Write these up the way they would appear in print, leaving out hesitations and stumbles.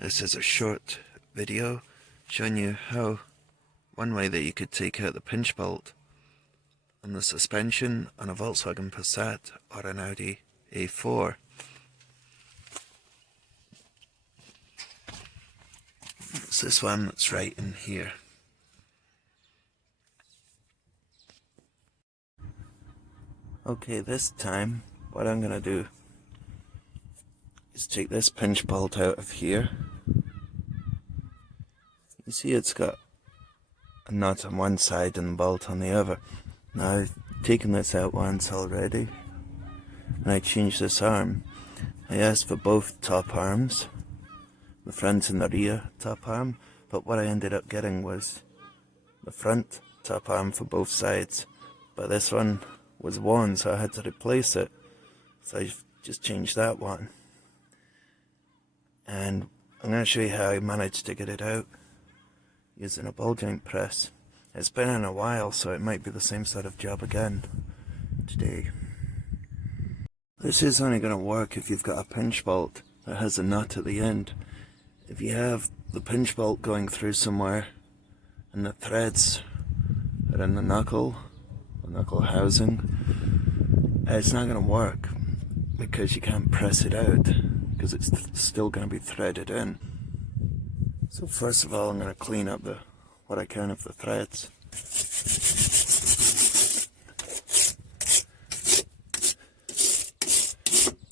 This is a short video showing you how one way that you could take out the pinch bolt on the suspension on a Volkswagen Passat or an Audi A4. It's this one that's right in here. Okay, this time what I'm going to do is take this pinch bolt out of here. You see it's got a nut on one side and a bolt on the other. Now I've taken this out once already and I changed this arm. I asked for both top arms, the front and the rear top arm, but what I ended up getting was the front top arm for both sides, but this one was worn, so I had to replace it, so I just changed that one. And I'm going to show you how I managed to get it out using a ball joint press. It's been in a while, so it might be the same sort of job again today. This is only going to work if you've got a pinch bolt that has a nut at the end. If you have the pinch bolt going through somewhere and the threads are in the knuckle housing, it's not going to work because you can't press it out because it's still going to be threaded in. So first of all, I'm going to clean up what I can of the threads.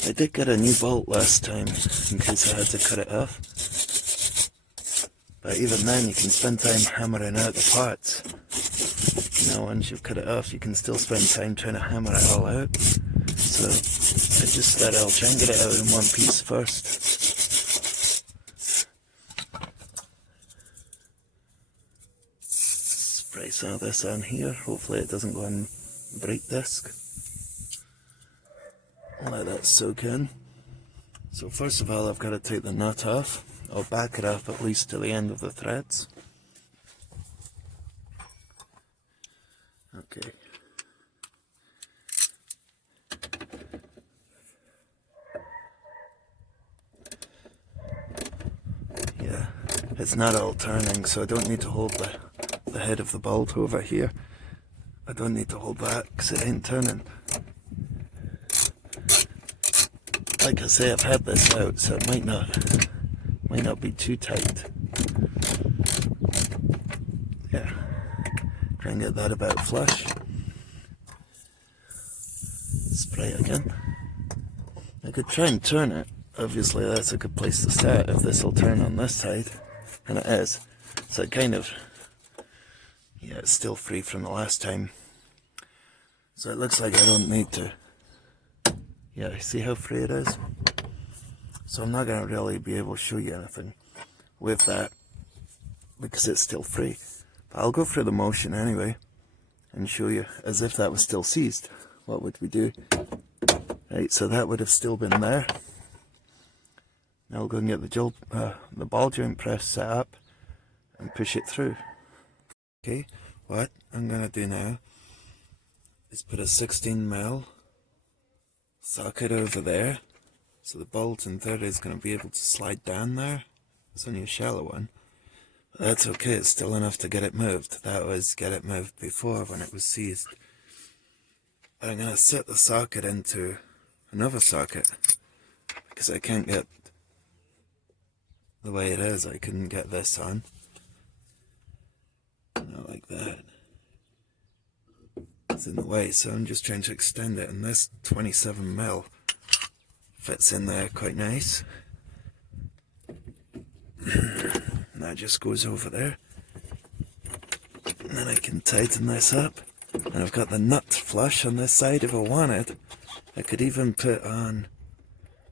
I did get a new bolt last time in case I had to cut it off, but even then you can spend time hammering out the parts. You know, once you've cut it off, you can still spend time trying to hammer it all out. So I just thought I'll try and get it out in one piece first. Spray some of this on here, hopefully it doesn't go on the brake disc. Let that soak in. So first of all, I've got to take the nut off. I'll back it up at least to the end of the threads. Okay. Yeah, it's not all turning, so I don't need to hold the head of the bolt over here. I don't need to hold that because it ain't turning. Like I say, I've had this out, so it might not be too tight. Yeah, try and get that about flush. Spray again. I could try and turn it. Obviously, that's a good place to start if this will turn on this side, and it is. So it kind of, yeah, it's still free from the last time. So it looks like I don't need to. Yeah, see how free it is? So I'm not going to really be able to show you anything with that because it's still free. But I'll go through the motion anyway and show you as if that was still seized. What would we do? Right, so that would have still been there. Now we'll go and get the ball joint press set up and push it through. Okay, what I'm going to do now is put a 16mm socket over there, so the bolt and thread is going to be able to slide down there. It's only a shallow one, but that's okay, it's still enough to get it moved. That was get it moved before when it was seized. But I'm going to set the socket into another socket because I can't get the way it is. I couldn't get this on, not like that. It's in the way, so I'm just trying to extend it, and this 27mm fits in there quite nice. And that just goes over there, and then I can tighten this up, and I've got the nut flush on this side if I wanted. I could even put on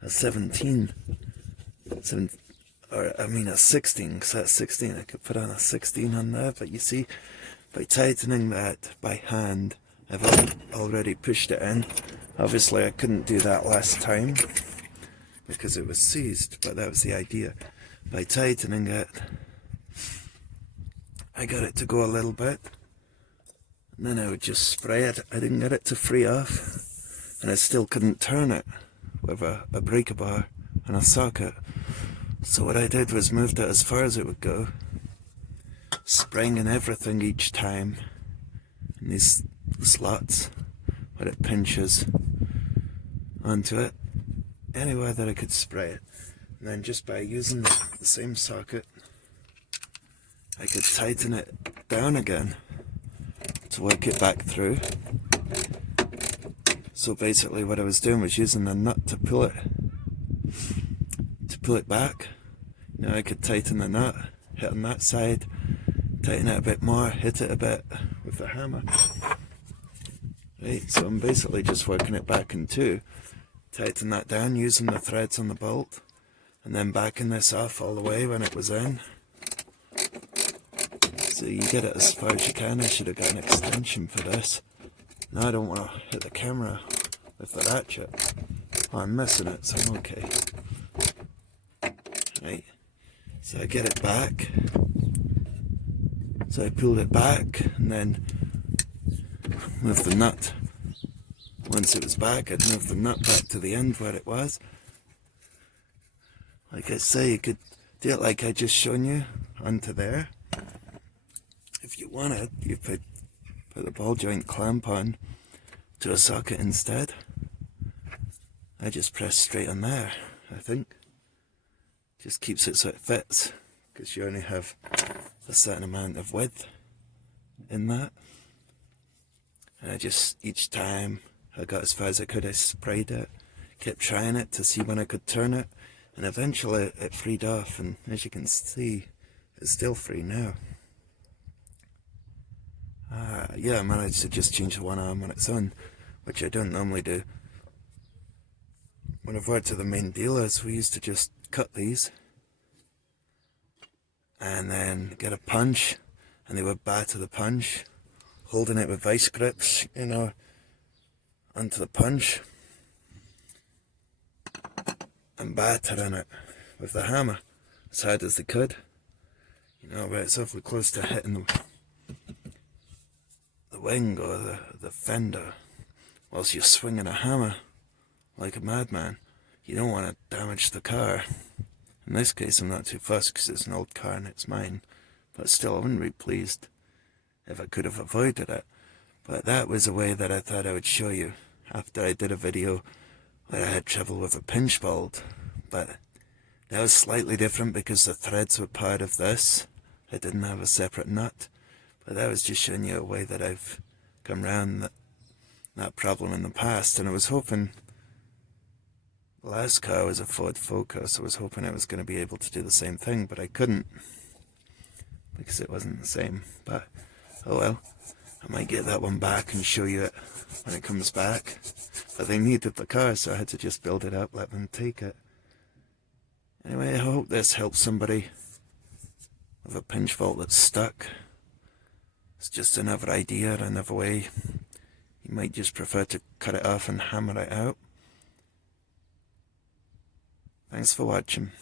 a 16, because that's 16. I could put on a 16 on there, but you see, by tightening that by hand, I've already pushed it in. Obviously I couldn't do that last time because it was seized, but that was the idea. By tightening it, I got it to go a little bit, and then I would just spray it. I didn't get it to free off, and I still couldn't turn it with a breaker bar and a socket. So what I did was moved it as far as it would go, spraying in everything each time in these slots where it pinches onto it, anywhere that I could spray it. And then just by using the same socket, I could tighten it down again to work it back through. So basically what I was doing was using the nut to pull it back. You know, I could tighten the nut, hit on that side, tighten it a bit more, hit it a bit with the hammer. Right, so I'm basically just working it back in two, tighten that down using the threads on the bolt, and then backing this off all the way when it was in. So you get it as far as you can. I should have got an extension for this. Now I don't want to hit the camera with the ratchet. Oh, I'm missing it, so I'm okay. Right, so I get it back. So I pulled it back and then moved the nut. Once it was back, I'd move the nut back to the end where it was. Like I say, you could do it like I just shown you onto there. If you wanted, you put the ball joint clamp on to a socket instead. I just press straight on there, I think. Just keeps it so it fits, because you only have a certain amount of width in that. And I just, each time I got as far as I could, I sprayed it, kept trying it to see when I could turn it, and eventually it freed off, and as you can see, it's still free now. Yeah, I managed to just change the one arm on its own, which I don't normally do. When I've worked at the main dealers, we used to just cut these and then get a punch, and they would batter the punch, holding it with vice grips, you know, onto the punch, and battering it with the hammer as hard as they could. You know, where it's awfully close to hitting the wing or the fender whilst you're swinging a hammer like a madman. You don't want to damage the car. In this case I'm not too fussed because it's an old car and it's mine, but still I wouldn't be pleased if I could have avoided it. But that was a way that I thought I would show you after I did a video where I had trouble with a pinch bolt. But that was slightly different because the threads were part of this. I didn't have a separate nut. But that was just showing you a way that I've come around that problem in the past. And I was hoping, the last car was a Ford Focus, I was hoping I was going to be able to do the same thing, but I couldn't, because it wasn't the same. But, oh well, I might get that one back and show you it when it comes back. But they needed the car, so I had to just build it up, let them take it. Anyway, I hope this helps somebody with a pinch bolt that's stuck. It's just another idea, another way. You might just prefer to cut it off and hammer it out. Thanks for watching.